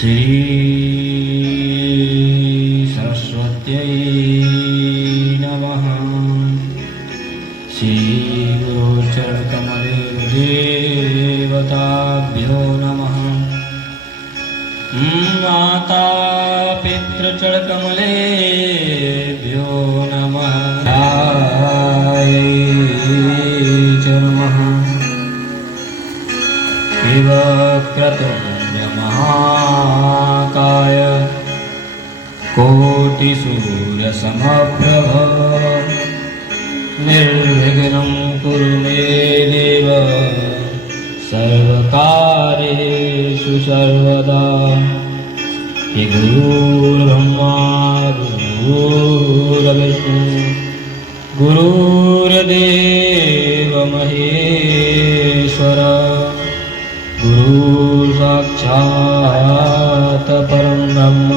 श्री सरस्वत्यै नमः। श्री गुरुचरणकमले देवताभ्यो नमः। माता पितृचरणकमलेभ्यो नमः। च नमः। महाकाय कोटिसूर्यसमप्रभ निर्विघ्नं कुरु मे देव सर्वकार्येषु सर्वदा। हे गुरुर्ब्रह्मा गुरुर्विष्णु गुरुर्देव महेश्वर गुरु साक्षात् परं ब्रह्म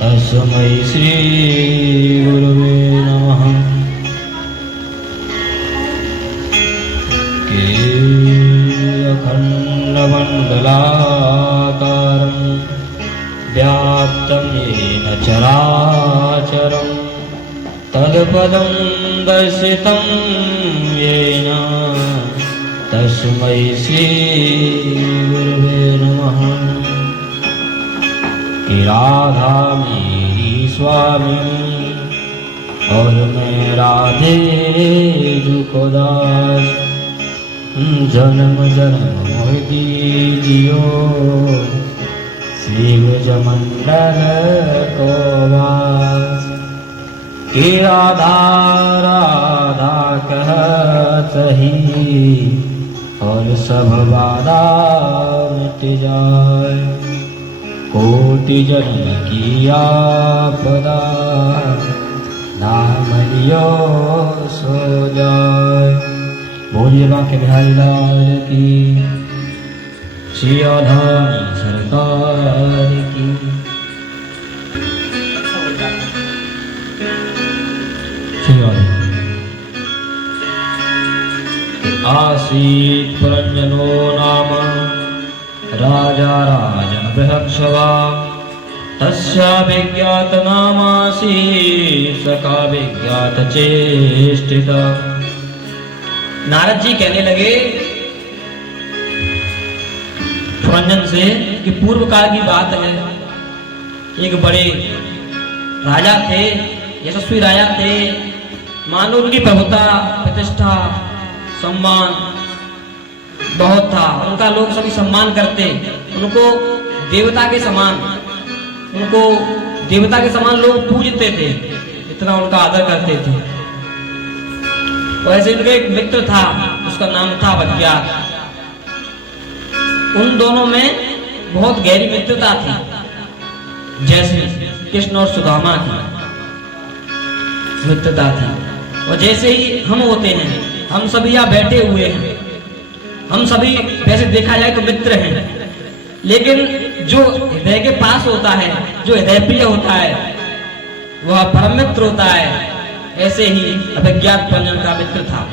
तस्मै श्री गुरुवे नमः। अखण्डमण्डलाकारं व्याप्तं येन चराचरं तत्पदं दर्शितं येन तस्मै श्री गुरुवे नमः। कि राधा मेरी स्वामी और मैं राधे को दास। जन्म जन्म मोह दीजियो श्री ब्रजमंडल को वास। कि राधा राधा कहत ही और सब बाधा मिट जाए। कोटि जन्म की आपदा नाम लियो सो जाए। बोलिए बांके बिहारी लाल की, श्री राधानी सरकार की। आसीत् पुरंजनो नाम राजा राजन बृहत्सवा। तस्या विज्ञात नामासीत् सखा विज्ञात चेष्टिता। नारद जी कहने लगे पुरंजन से कि पूर्व काल की बात है। एक बड़े राजा थे, यशस्वी राजा थे। मानो उनकी प्रभुता प्रतिष्ठा सम्मान बहुत था। उनका लोग सभी सम्मान करते, उनको देवता के समान लोग पूजते थे, इतना उनका आदर करते थे। वैसे उनका एक मित्र था, उसका नाम था विज्ञात। उन दोनों में बहुत गहरी मित्रता थी, जैसे कृष्ण और सुदामा की मित्रता थी। और जैसे ही हम होते हैं, हम सभी यहाँ बैठे हुए हैं, हम सभी वैसे देखा जाए तो मित्र हैं, लेकिन जो हृदय के पास होता है, जो हृदय प्रिय होता है, वह परम मित्र होता है। ऐसे ही अभिज्ञात पुरंजन का मित्र था।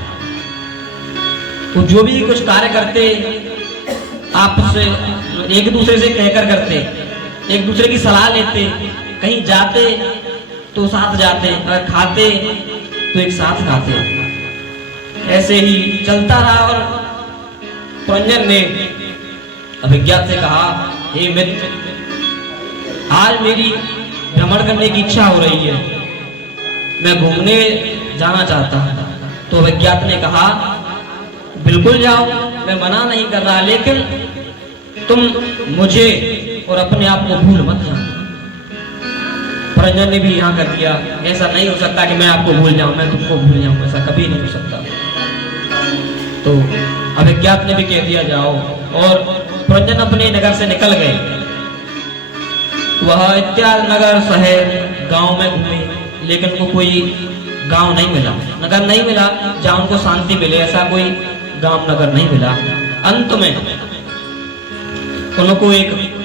तो जो भी कुछ कार्य करते आपस से एक दूसरे से कहकर करते, एक दूसरे की सलाह लेते, कहीं जाते तो साथ जाते, अगर खाते तो एक साथ खाते। ऐसे ही चलता रहा। और पुरंजन ने अभिज्ञात से कहा, हे मित्र, आज मेरी भ्रमण करने की इच्छा हो रही है, मैं घूमने जाना चाहता हूं। तो अभिज्ञात ने कहा, बिल्कुल जाओ, मैं मना नहीं कर रहा, लेकिन तुम मुझे और अपने आप को भूल मत जाना। पुरंजन ने भी यहाँ कर दिया, ऐसा नहीं हो सकता कि मैं आपको भूल जाऊं, मैं तुमको भूल जाऊं, ऐसा कभी नहीं हो सकता। तो अभिज्ञात ने भी कह दिया जाओ। और पुरंजन अपने नगर से निकल गए। वह इत्यादि नगर शहर गांव में घूमे, लेकिन उनको कोई गांव नहीं मिला, नगर नहीं मिला जहां उनको शांति मिले। ऐसा कोई गांव नगर नहीं मिला। अंत में उनको एक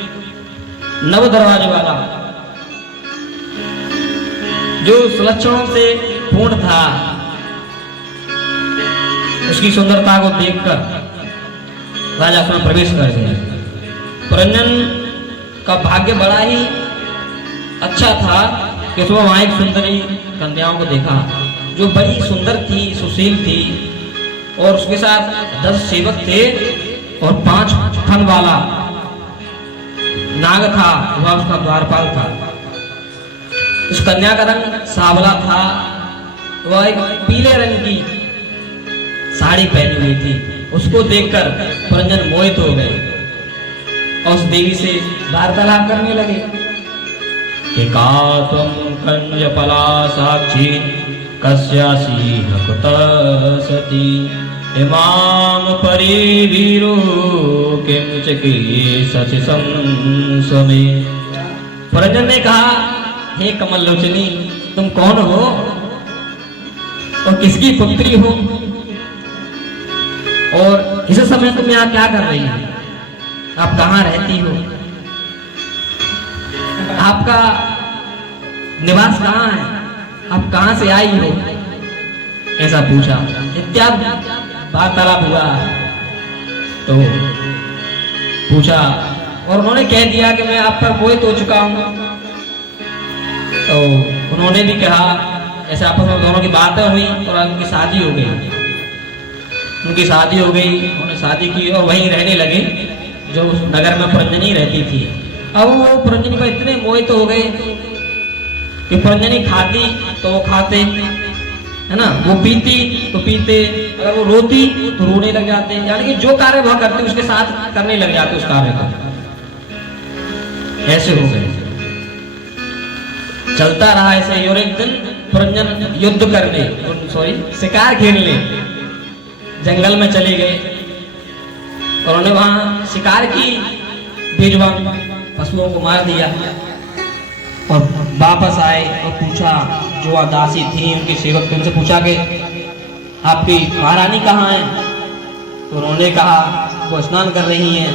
नव दरवाजे वाला, जो सुलक्षणों से पूर्ण था, उसकी सुंदरता को देखकर राजा उसमें प्रवेश कर गया। पुरंजन का भाग्य बड़ा ही अच्छा था कि उसने वहाँ एक सुंदरी कन्याओं को देखा जो बड़ी सुंदर थी, सुशील थी, और उसके साथ 10 सेवक थे और 5 फन वाला नाग था, वह उसका द्वारपाल था। उस कन्या का रंग सांवला था, वह एक पीले रंग की साड़ी पहनी हुई थी। उसको देखकर पुरंजन मोहित हो गए और उस देवी से वार्तालाप करने लगे कि का त्वं कंजपला साक्षी कस्यासी कुतसति इमाम परिवीरो किम चिकीर्षसि संसमे। पुरंजन ने कहा, हे कमल लोचनी, तुम कौन हो और किसकी पुत्री हो और इस समय तुम यहाँ क्या कर रही हो? आप कहाँ रहती हो? आपका निवास कहाँ है? आप कहाँ से आई हो? ऐसा पूछा। इत्यादि वार्तालाप हुआ तो पूछा और उन्होंने कह दिया कि मैं आप पर मोहित हो चुका हूँ। तो उन्होंने भी कहा, ऐसे आपस में दोनों की बातें हुई और उनकी शादी हो गई। उनकी शादी हो गई, उन्होंने शादी की और वहीं रहने लगे जो उस नगर में पुरंजनी रहती थी। अब वो पुरंजनी पर इतने मोहित हो गए कि पुरंजनी खाती तो वो खाते, है ना, वो पीती तो पीते, अगर वो रोती तो रोने लग जाते, यानी कि जो कार्य वह करते उसके साथ करने लग जाते उस कार्य को। ऐसे हो गए, चलता रहा ऐसे ही। और एक दिन पुरंजन युद्ध करने, शिकार खेलने जंगल में चले गए और उन्होंने वहां शिकार की, बेजुबान पशुओं को मार दिया और वापस आए और पूछा, जो दासी थी उनके सेवक थे, उनसे पूछा कि आपकी महारानी कहाँ है? तो उन्होंने कहा वो स्नान कर रही हैं।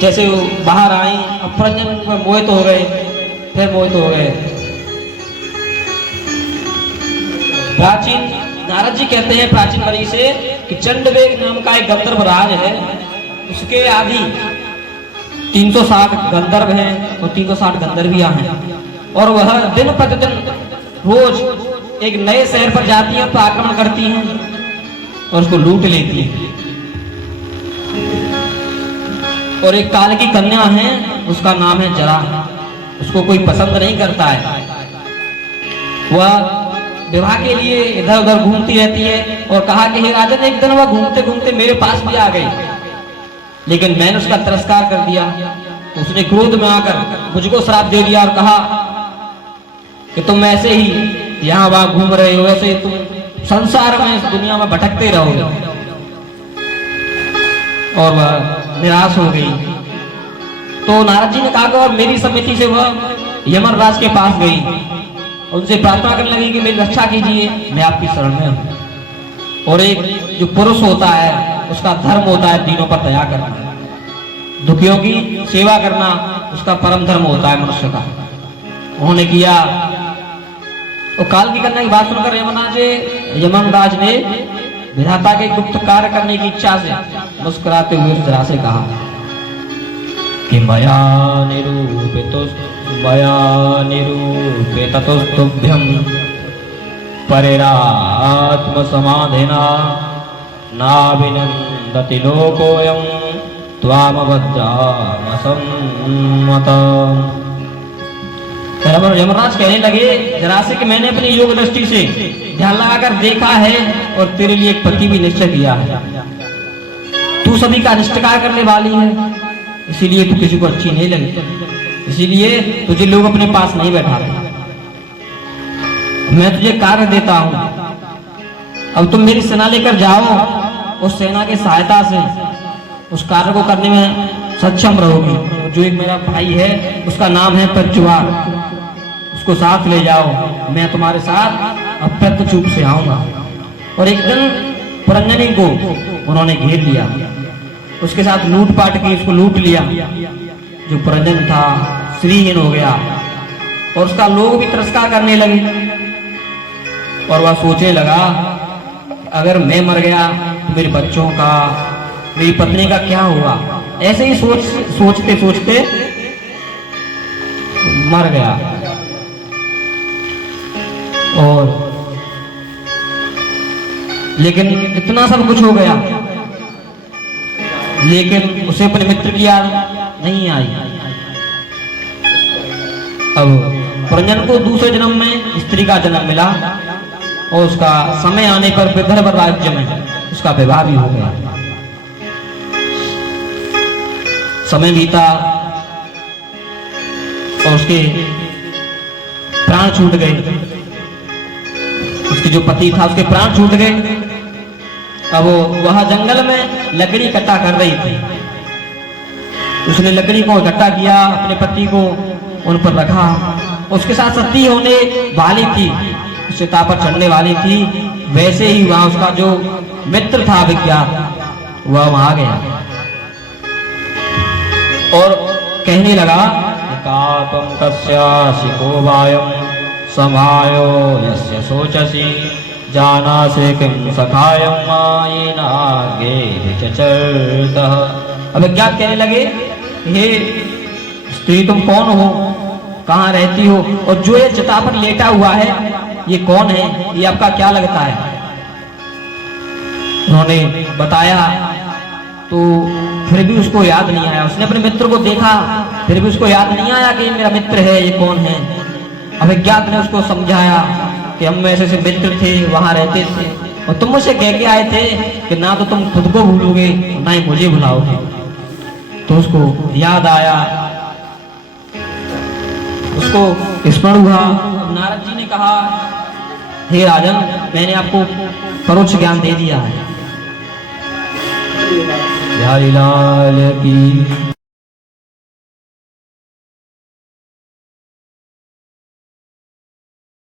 जैसे वो बाहर आई और पुरंजन मोहित हो गए, फिर मोहित हो गए। प्राचीन नारद जी कहते हैं प्राचीन मरी से कि चंडवेग नाम का एक गंधर्व राज है, उसके आदि 360 गंधर्व हैं और 360 गंधर्वियां हैं, और वह दिन प्रतिदिन रोज एक नए शहर पर जाती हैं तो आक्रमण करती हैं और उसको लूट लेती हैं। और एक काल की कन्या है, उसका नाम है जरा, उसको कोई पसंद नहीं करता है। वह विवाह के लिए इधर उधर घूमती रहती है और कहा कि हे राजन, एक दिन वह घूमते घूमते मेरे पास भी आ गई, लेकिन मैंने उसका तिरस्कार कर दिया। तो उसने क्रोध में आकर मुझको श्राप दे दिया और कहा कि तुम ऐसे ही यहाँ वहां घूम रहे हो, ऐसे ही तुम संसार में, इस दुनिया में भटकते रहोगे। और वह निराश हो गई। तो नारद जी ने कहा कि और मेरी सम्मति से वह यमराज के पास गई, उनसे प्रार्थना करने लगी कि मेरी रक्षा कीजिए, मैं आपकी शरण में हूं। और एक जो पुरुष होता है उसका धर्म होता है दीनों पर दया करना, दुखियों की सेवा करना उसका परम धर्म होता है मनुष्य का। उन्होंने किया। तो काल की कन्या की बात सुनकर यमराज ने विधाता के गुप्त कार्य करने की इच्छा से मुस्कुराते हुए जरा से कहा कि मया निरूपितस्तुभ्यं परिरात्म समाधिना नाभिनन्दति लोकोऽयं त्वामबद्धामसम्मतम्। यमराज कहने लगे जरा से कि मैंने अपनी योग दृष्टि से ध्यान लगाकर देखा है और तेरे लिए एक पति भी निश्चय किया है। तू सभी का अनिष्टकार करने वाली है, इसीलिए तू किसी को अच्छी नहीं लगती, इसीलिए तुझे लोग अपने पास नहीं बैठाते। मैं तुझे कार्य देता हूं, अब तुम मेरी सेना लेकर जाओ, उस सेना की सहायता से उस कार्य को करने में सक्षम रहोगी। जो एक मेरा भाई है उसका नाम है प्रज्वाल, उसको साथ ले जाओ, मैं तुम्हारे साथ अप्रत्यक्ष से आऊंगा। और एक दिन पुरंजनी को उन्होंने घेर लिया, उसके साथ लूटपाट की, उसको लूट लिया। जो पुरंजन था श्रीहीन हो गया और उसका लोग भी तिरस्कार करने लगे। और वह सोचने लगा अगर मैं मर गया तो मेरे बच्चों का, मेरी पत्नी का क्या होगा। ऐसे ही सोचते सोचते मर गया। और लेकिन इतना सब कुछ हो गया, लेकिन उसे अपने मित्र की याद नहीं आई। अब पुरंजन को दूसरे जन्म में स्त्री का जन्म मिला और उसका समय आने पर विदर्भ राज्य में उसका विवाह भी हो गया। समय बीता और उसके प्राण छूट गए। उसके जो पति था उसके प्राण छूट गए। अब वह जंगल में लकड़ी इकट्ठा कर रही थी। उसने लकड़ी को इकट्ठा किया, अपने पति को उन पर रखा। उसके साथ सती होने वाली थी, उस चिता पर चढ़ने वाली थी। वैसे ही वहां उसका जो मित्र था विज्ञात, वह वहां आ गया और कहने लगा, तुम कस्यासि को वायम समायो यस्य सोचसी जाना से किम सखायम मायेन आगे विचचरतः। अब क्या कहने लगे, हे स्त्री तुम कौन हो, कहाँ रहती हो, और जो ये चिता पर लेटा हुआ है ये कौन है, ये आपका क्या लगता है। उन्होंने बताया तो फिर भी उसको याद नहीं आया। उसने अपने मित्र को देखा, फिर भी उसको याद नहीं आया कि ये मेरा मित्र है, ये कौन है। अभिज्ञात ने उसको समझाया कि हम ऐसे से मित्र थे, वहां रहते थे, और तुम मुझसे कह के आए थे कि ना तो तुम खुद को भूलोगे ना ही मुझे भुलाओगे। तो उसको याद आया, उसको स्मरण हुआ। नारद जी ने कहा, हे राजन, मैंने आपको परोक्ष ज्ञान दे दिया है। बिहारी लाल की